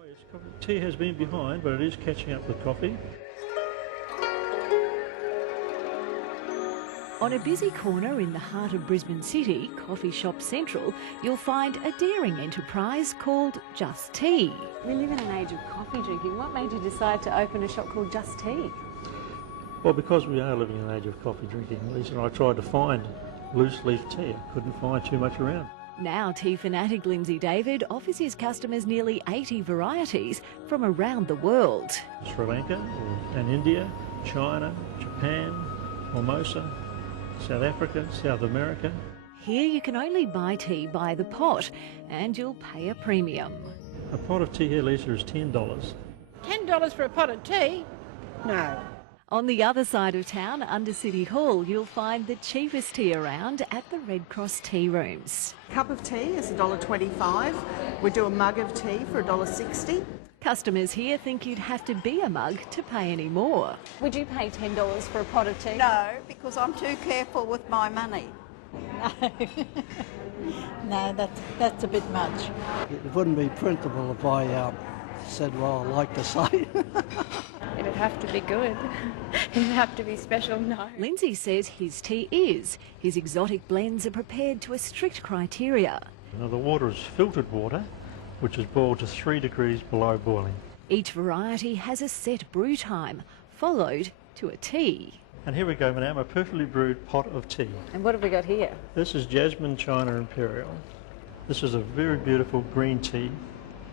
Oh yes, tea has been behind, but it is catching up with coffee. On a busy corner in the heart of Brisbane City, Coffee Shop Central, you'll find a daring enterprise called Just Tea. We live in an age of coffee drinking. What made you decide to open a shop called Just Tea? Well, because we are living in an age of coffee drinking, Lisa and I tried to find loose leaf tea. I couldn't find too much around. Now tea fanatic Lindsay David offers his customers nearly 80 varieties from around the world. Sri Lanka and India, China, Japan, Formosa, South Africa, South America. Here you can only buy tea by the pot and you'll pay a premium. A pot of tea here, Lisa, is $10. $10 for a pot of tea? No. On the other side of town, under City Hall, you'll find the cheapest tea around at the Red Cross tea rooms. Cup of tea is $1.25. We do a mug of tea for $1.60. Customers here think you'd have to be a mug to pay any more. Would you pay $10 for a pot of tea? No, because I'm too careful with my money. No, that's a bit much. It wouldn't be printable if I said what I like to say. It'd have to be good. It'd have to be special, no. Lindsay says his tea is. His exotic blends are prepared to a strict criteria. Now, the water is filtered water, which is boiled to 3 degrees below boiling. Each variety has a set brew time, followed to a tea. And here we go, madam, a perfectly brewed pot of tea. And what have we got here? This is Jasmine China Imperial. This is a very beautiful green tea,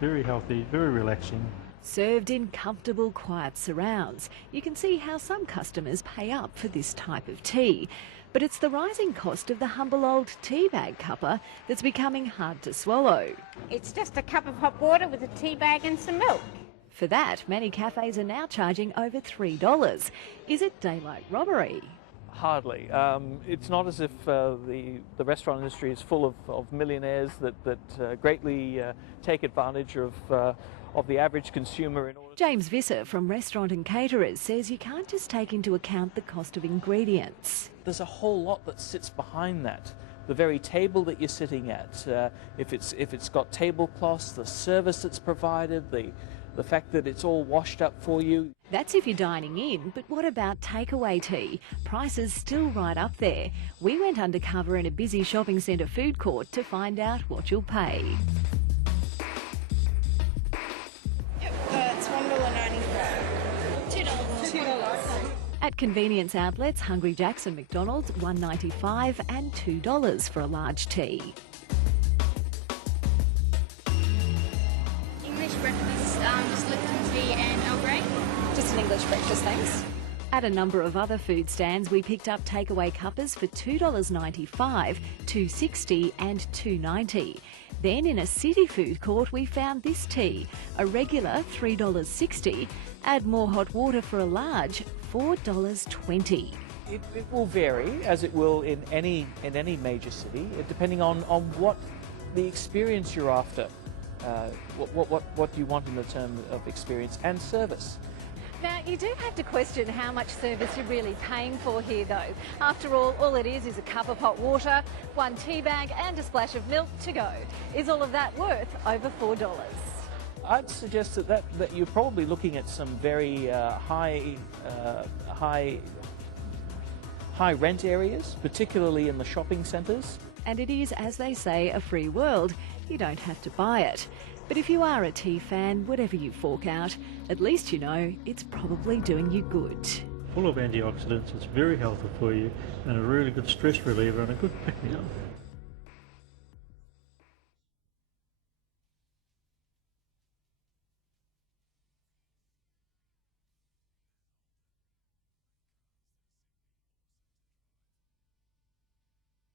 very healthy, very relaxing. Served in comfortable, quiet surrounds, you can see how some customers pay up for this type of tea. But it's the rising cost of the humble old tea bag cuppa that's becoming hard to swallow. It's just a cup of hot water with a tea bag and some milk. For that, many cafes are now charging over $3. Is it daylight robbery? Hardly. It's not as if the restaurant industry is full of millionaires that greatly take advantage of the average consumer. James Visser from Restaurant and Caterers says you can't just take into account the cost of ingredients. There's a whole lot that sits behind that. The very table that you're sitting at, if it's got tablecloths, the service that's provided, the fact that it's all washed up for you. That's if you're dining in, but what about takeaway tea? Prices still right up there. We went undercover in a busy shopping centre food court to find out what you'll pay. It's $1.95. $2. At convenience outlets, Hungry Jack's and McDonald's, $1.95 and $2 for a large tea. English breakfast, just Lipton tea and Earl Grey. Just an English breakfast, thanks. At a number of other food stands, we picked up takeaway cuppas for $2.95, $2.60 and $2.90. Then in a city food court we found this tea, a regular $3.60, add more hot water for a large, $4.20. It will vary, as it will in any major city, depending on what the experience you're after, what you want in the terms of experience and service. Now, you do have to question how much service you're really paying for here, though. After all it is a cup of hot water, one tea bag and a splash of milk to go. Is all of that worth over $4? I'd suggest that you're probably looking at some very high rent areas, particularly in the shopping centres. And it is, as they say, a free world. You don't have to buy it. But if you are a tea fan, whatever you fork out, at least you know it's probably doing you good. Full of antioxidants, it's very healthy for you, and a really good stress reliever and a good pick-me-up.